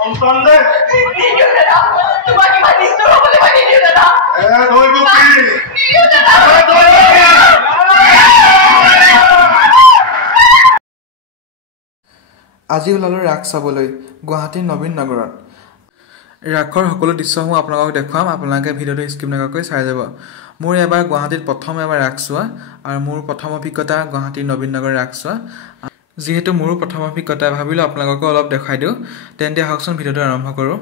সন্তানদেৰ তোমাকে নিষ্ঠুৰ বলে বানিয়ে দিও দাদা। আজি ওলালোঁ ৰাস চাবলৈ গুৱাহাটীৰ নবীন নগৰত। ৰাসৰ সকলো দৃশ্যসমূহ আপোনালোকক দেখুৱাম, আপোনালোকে ভিডিঅ'টো স্কিপ নকৰাকৈ চাই যাব। মোৰ এবাৰ গুৱাহাটীত প্ৰথম ৰাস চোৱা আৰু মোৰ প্ৰথম অভিজ্ঞতা গুৱাহাটীৰ নবীন নগৰ ৰাস চোৱা। যিহেতু মোৰো প্ৰথম অভিজ্ঞতা ভাবিলোঁ আপোনালোককো অলপ দেখাই দিওঁ। তেন্তে আহকচোন ভিডিঅ'টো আৰম্ভ কৰোঁ।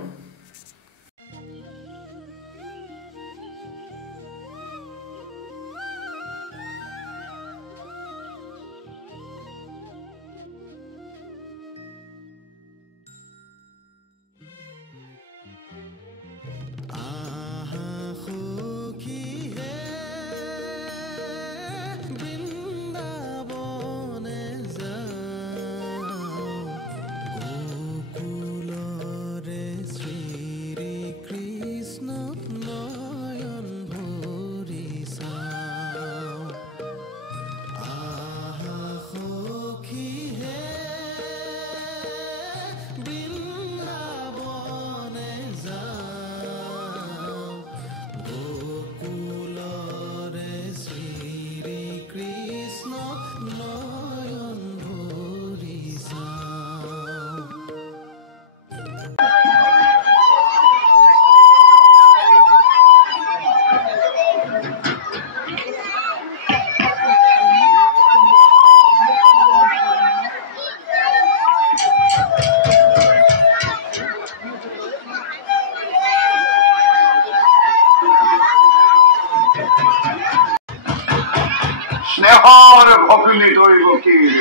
স্নেহৰ ভগিনী দৈৱকীৰ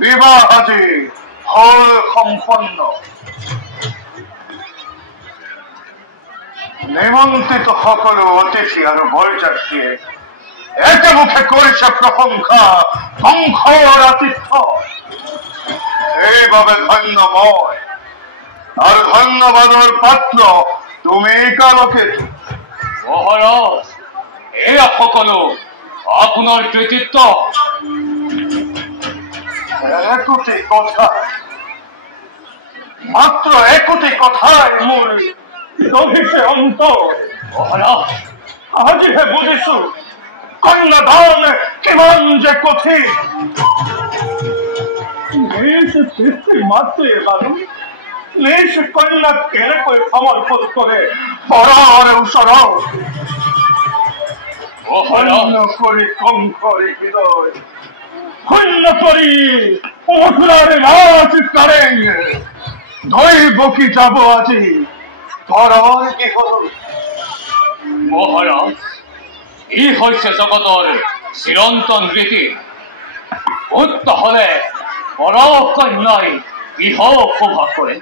বিবাহ আজি হ'ল সম্পন্ন। নিমন্ত্ৰিত সকলো অতিথি আৰু বৰযাত্ৰীয়ে একেমুখে কৰিছে প্ৰশংসা বংশৰ আতিথ্য। এইবাবে ধন্য মই আৰু ধন্যবাদৰ পাত্ৰ তুমি কালকেতু। মহাৰাজ, এয়া সকলো আপোনাৰ কৃতিত্ব। একোটি কথা, মাত্ৰ একোটি কথাই মোৰ দহিছে অন্তৰ। মহাৰাজ, আজিহে বুজিছো কন্যাদান কিমান যে কঠিন। নিজ পিতৃ মাতৃ মানুহ নিজ কন্যাক কেনেকৈ সমৰ্পণ কৰে পৰৰ ওচৰত। শূন্য কৰি কংসৰি হৃদয় শূন্য কৰি মথুৰাৰ নাচ কৰে। দৈৱকী যাব আজি পৰৰ কি হল। মহাৰাজ, ই হৈছে জগতৰ চিৰন্তন ৰীতি। পুত্ৰ হলে বৰ কন্যাই ইহ শোভা কৰে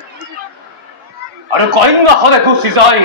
আৰু কন্যা হলে গুচি যায়।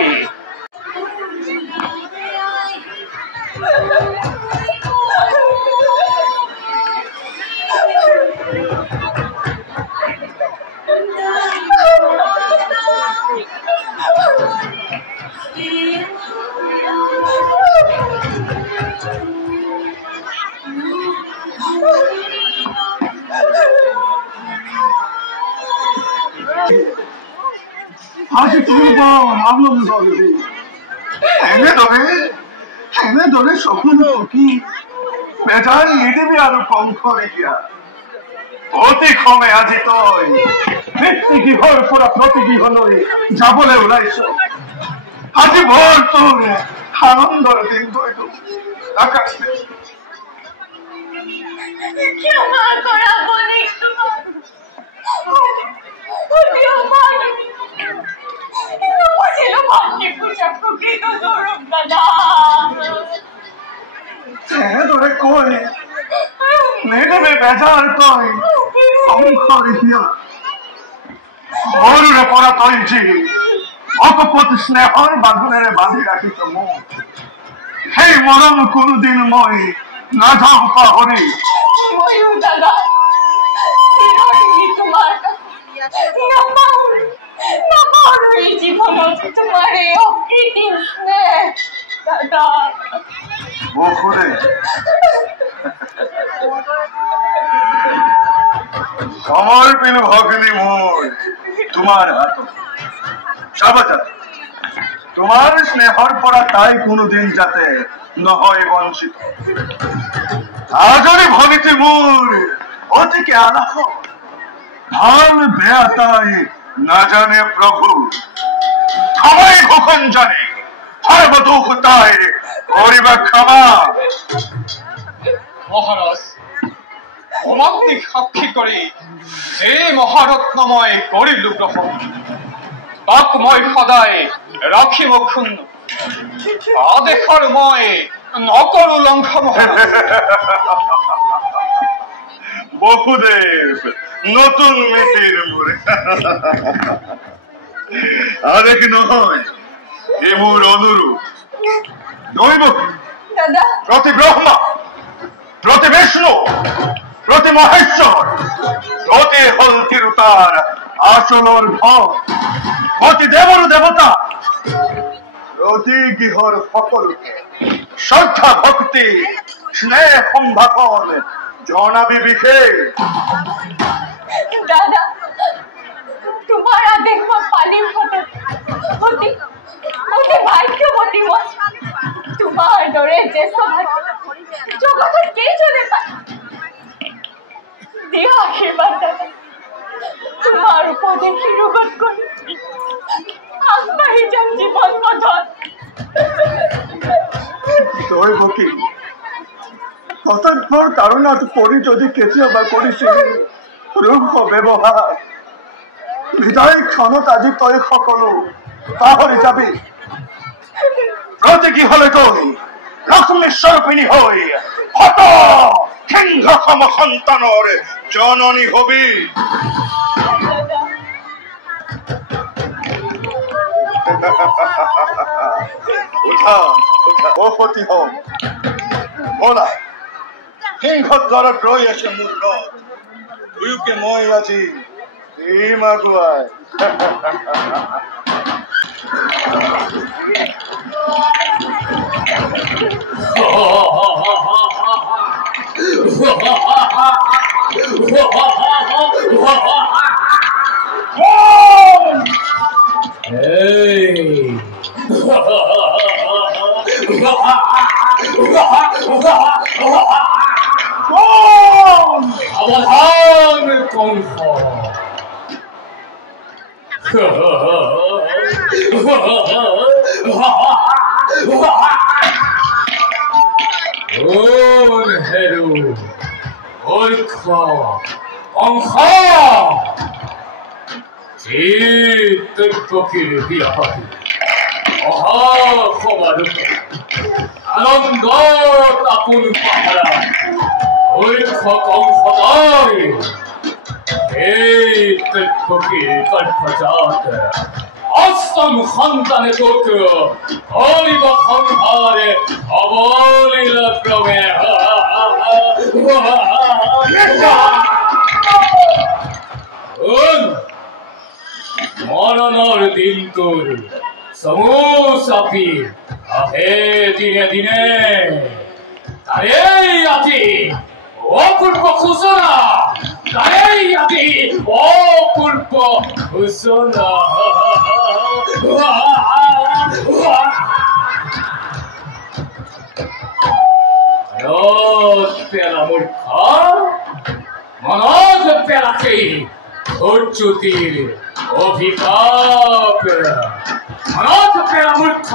আজি তুমি বৰ আনন্দ দিবি। এনেদৰে চকুলো কি বেজাৰ নিদিবি আৰু কংসৰ এতিয়া। অতি কমে আজি তই পিতৃগৃহৰ পৰা প্ৰতিগৃহলৈ যাবলৈ ওলাইছ। আজি বৰ তোৰ আনন্দৰ দিন হয়তো। এনেদৰে কৈ নেদেবে বেজাৰ তই কংসৰ এতিয়া। সৰুৰে পৰা তই যি অকপট স্নেহৰ বান্ধোনেৰে বান্ধি ৰাখিছ মোক, সেই মৰম কোনোদিন মই নাযাওঁ পাহৰি। জীবনত তোমার এই অকৃত্রিম স্নেহ দাদা। সমর্পিল ভগিনী মোর তোমার হাত সাবধান তোমার স্নেহর পরা তাই কোনোদিন যাতে নহয় বঞ্চিত আজরে ভগিনী মোর ওদিকে আলাহ ভাল বেয়া তাই না জানে প্রভু সবাই কখন জানে সর্বদুঃখ তাই করিবা ক্ষমা মহারাজ অমান্তিক সাক্ষী করে যে মহারত্নময় করিল গ্রহণ তাক মই সদায় রাখিব ক্ষুণ্ণ আদেশৰ মই নকৰো লঙ্ঘন বহুদেব নতুন মেয়ের মোরে আদেখ নহয় এ মোর অনুরূপ দৈব দাদা প্রতি ব্রহ্মা প্রতি বিষ্ণু প্রতি মহেশ্বর প্রতি হলতির তার আসলর ভব প্রতি দেবর দেবতা প্রতি গৃহর সকলকে শ্রদ্ধা ভক্তি স্নেহ সম্ভাষণ জনাবি বিশেষ দাদা তোমাৰ আদেশত পালিম অতি অতি ভাগ্যৱতী মই তোমাৰ দৰে জ্যেষ্ঠ জগতত কেইজনে পায় দিয়া আশীৰ্বাদ দাদা তোমাৰ উপদেশী ৰোগত কৰি আগবাঢ়ি যাম জীৱন পথত তই বকি হঠাৎ তাৰুণাত পৰি যদি কেতিয়াবা কৰিছিল ৰূপ ব্যৱহাৰ হৃদয় ক্ষণত আজি তই সকলো পাহৰি যাবি প্ৰতি গৃহলৈ গৈ লক্ষ্মীস্বৰূপিণী হৈ হত সিংহসম সন্তানৰ জননী হবি উঠা উঠা অসতি হম বলা সিংহ দ্বাৰত ৰৈ আছে মোৰ ৰথ দুয়োকে মই আজি ভীম আগুৱাই আনন্দ তাপন পাহারা ঐক্য কংসদয় এই তৈপকীর কল্পজাত অষ্টম সন্তানে তোক হরিব সংহারে অবলীল ক্রমে মরণর দিন তোর সমুসাপি আহে দিনে দিনে তারেই আজি অপূর্ব ঘোষণা তারেই আজি অপূর্ব ঘোষণা পেলা মূর্খ মনজ পেলাকেই ধৈর্যতির অভিকাপ মনজ পেলা মূর্খ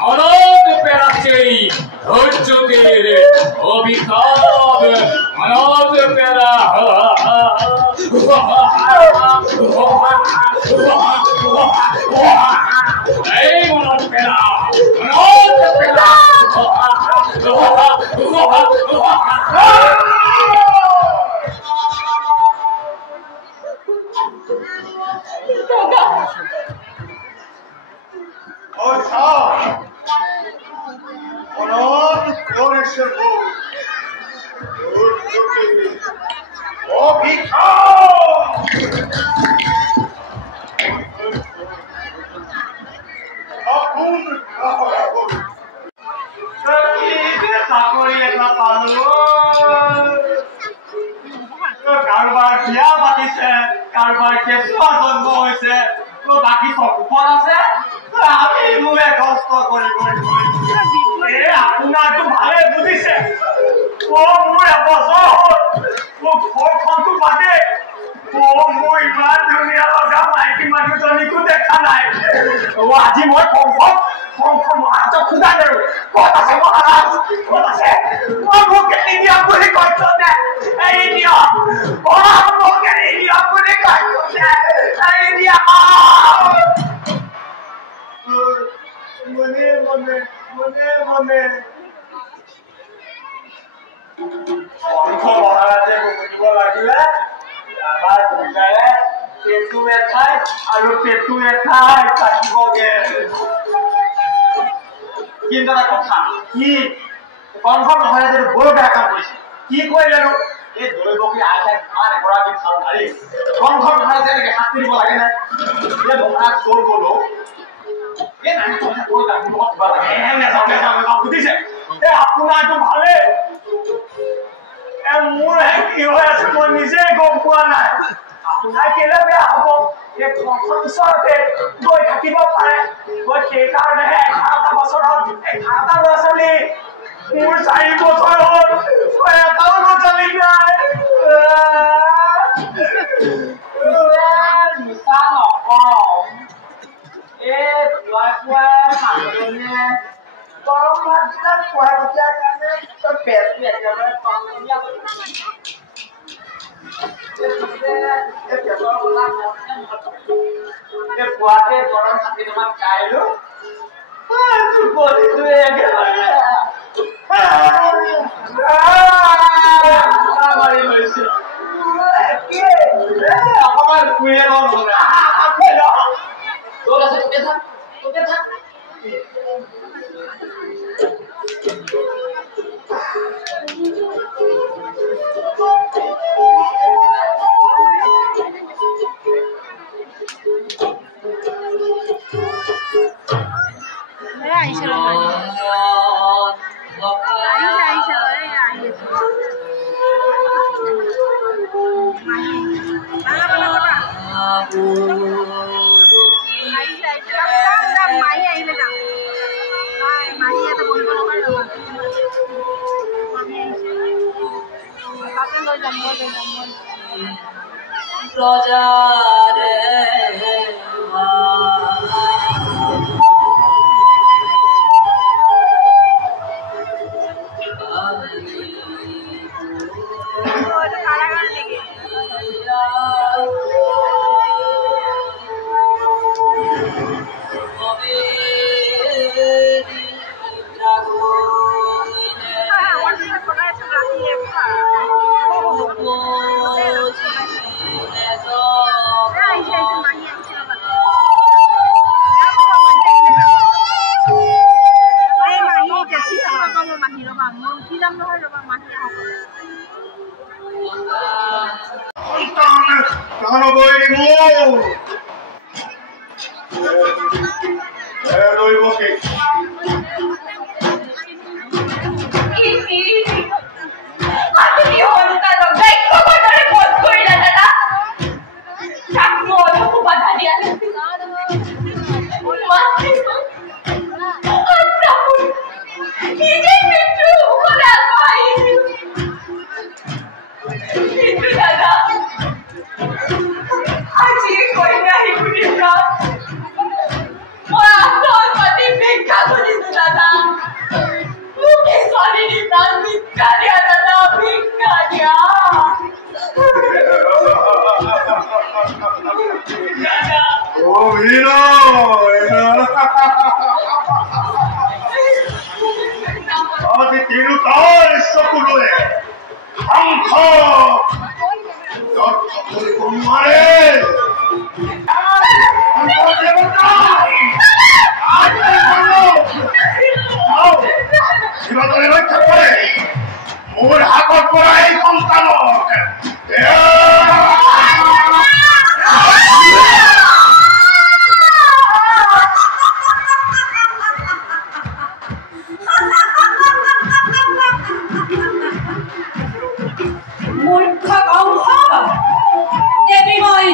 মনজ পেলাকেই ধৈর্যতির অভিকাপ মনজ পেলা এই মনজ পেলা মনজ পেলা কারবার বিয়া তোমাৰ কেঁচুৱা জন্ম হৈছে বাকী চকুখন আছে আমি মোৰে কষ্ট কৰি আপোনাৰতো ভালে বুজিছে মোৰ এবছৰ হ'ল মোৰ ঘৰখনটো বাদে মোৰ ইমান ধুনীয়া লগা মাইকী মানুহজনীকো দেখা নাই আজি মই মহাৰাজক খোজা দিওঁ ক'ত আছে মহাৰাজ ক'ত আছে মোক এৰি দিয়ক বুলি কৈছো নে এৰি দিয়ক মোক এৰি দিয়ক বুলি কৈছো নে এৰি দিয়ক মনে মহাৰাজে বুজিব লাগিলে আমাৰ দুইটাৰে পেটু এঠাই আৰু পেটু এঠাই থাকিবগে কিন্তু এটা কথা কি কনফাৰ্ম মহাৰাজে বৰ বেয়া কাম কৰিছে কি কৰিলে আৰু এই দৈৱকী আইতাই ইমান এগৰাকী ভাল নাৰী কনফাৰ্ম মহাৰাজে এনেকে শাস্তি দিব লাগে নাই এই মহাৰাজ চোৰ গলো বুজিছে আপোনাৰতো ভালে মোৰহে কি হৈ আছে মই নিজে গম পোৱা নাই আপোনাৰ কেলে বেয়া হব এই ঘৰখন ওচৰতে গৈ থাকিব পাৰে মই সেইকাৰণেহে 11টা বছৰত 11টা ল'ৰা ছোৱালী মোৰ 4 বছৰ হ'ল এটাও ল'ৰা ছোৱালী নাই মিছা নকওঁ এই মানুহজনীয়ে গৰম ভাতবিলাক খোৱা দিয়াৰ কাৰণে পেটটো একেবাৰে পানীয়া পুৱাতে গৰম ভাত কেইটামান খাইলো টোপনিটো একেবাৰে মাৰি লৈছে অকমান শুয়ে লওঁ তোৰ আছে তোকে থাক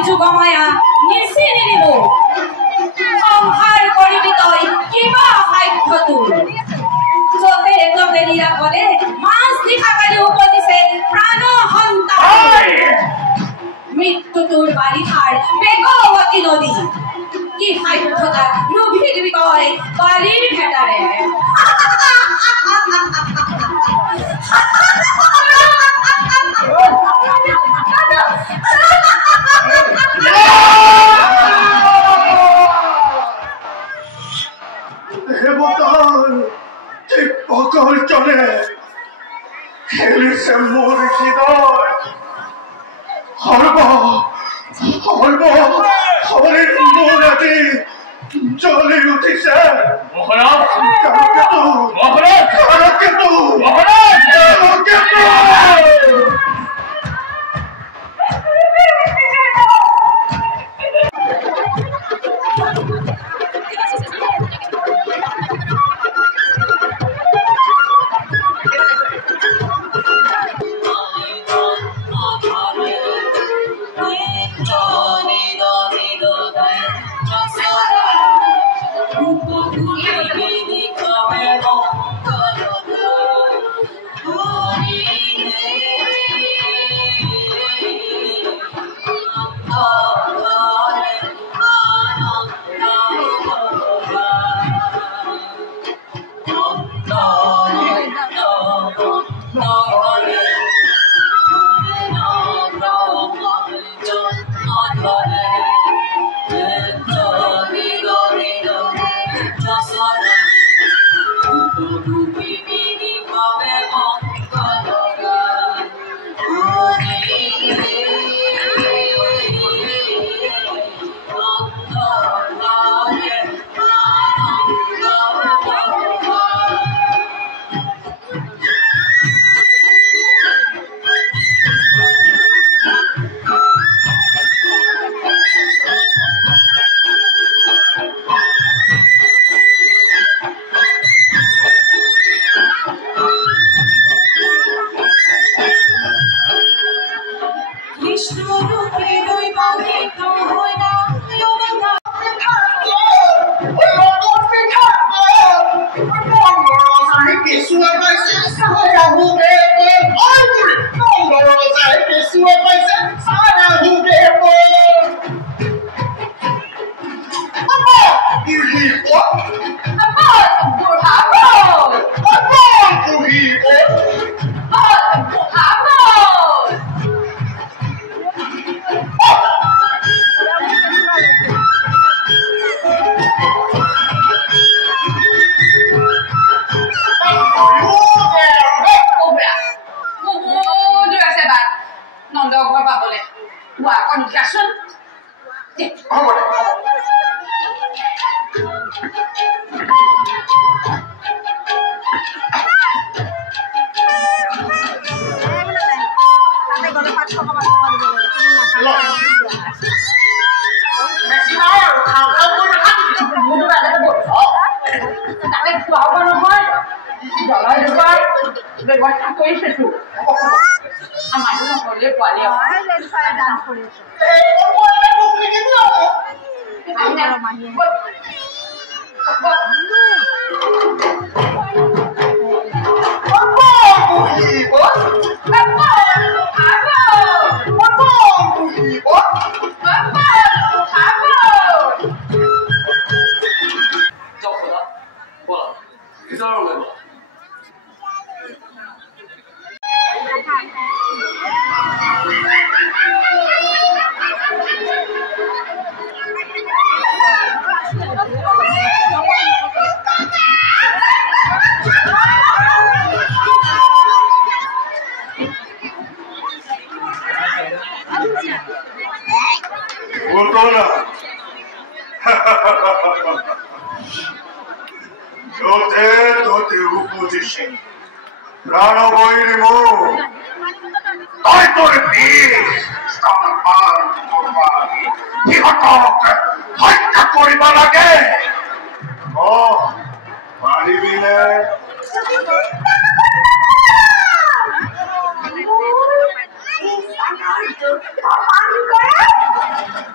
যুগমায়া মায়া নিচিনিব সংসাৰ কৰিবি তই কিবা সাধ্য তোৰ য'তে ত'তে নিৰাপদে মাছ নিশাকালি উপজিছে প্ৰাণ সন্তান মৃত্যু তোৰ বাৰিষাৰ বেগৱতী নদী কি সাধ্যতা ৰুভি দিবি তই বালিৰ ভেটাৰে Pokol chole, helise mor hidoi, horbo, horin morati, jole utise. Moharaj, karaketu.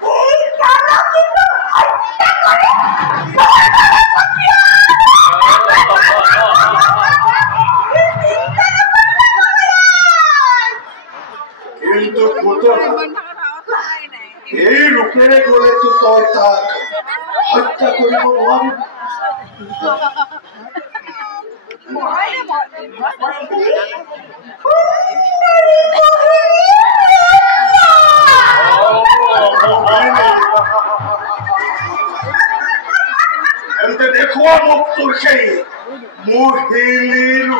Oh, এই ৰূপেৰে গলে তো তই তাক হত্যা কৰিব নোৱাৰিবি। এতে দেখুৱা মোক তোৰ সেই মোৰ হেলিৰো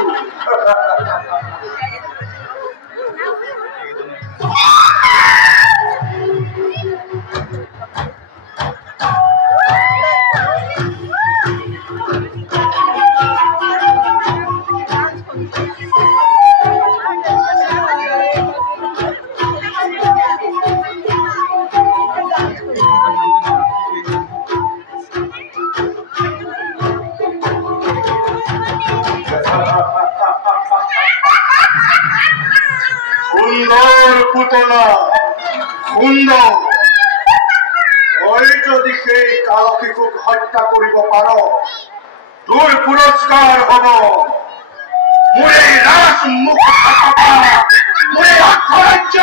সুন্দৰ পুতলা সুন্দৰ তই যদি সেই কালশিশুক হত্যা কৰিব পাৰ তোৰ পুৰস্কাৰ হব মোৰ এই ৰাজমুখ মোৰ এই অৰ্থৰাজ্য।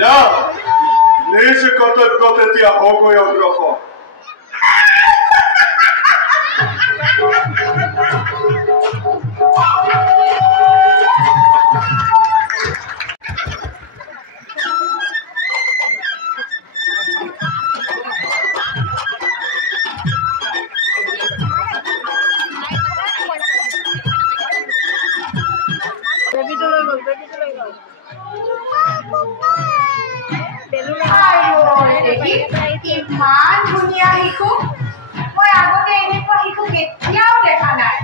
যা নিজ কৰ্তব্যত এতিয়া হগৈ অগ্ৰসৰ। ইমান ধুনীয়া শিশু মই আগতে এনেকুৱা শিশু কেতিয়াও দেখা নাই।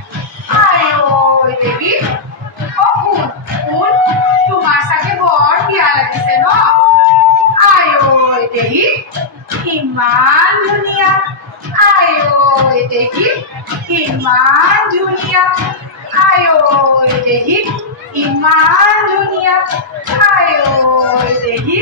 দেৱী তোমাৰ চাগে বৰ বিয়া লাগিছে ন? দেৱী ইমান ধুনীয়া দেৱী ইমান ধুনীয়া দেৱী ইমান ধুনীয়া দেৱী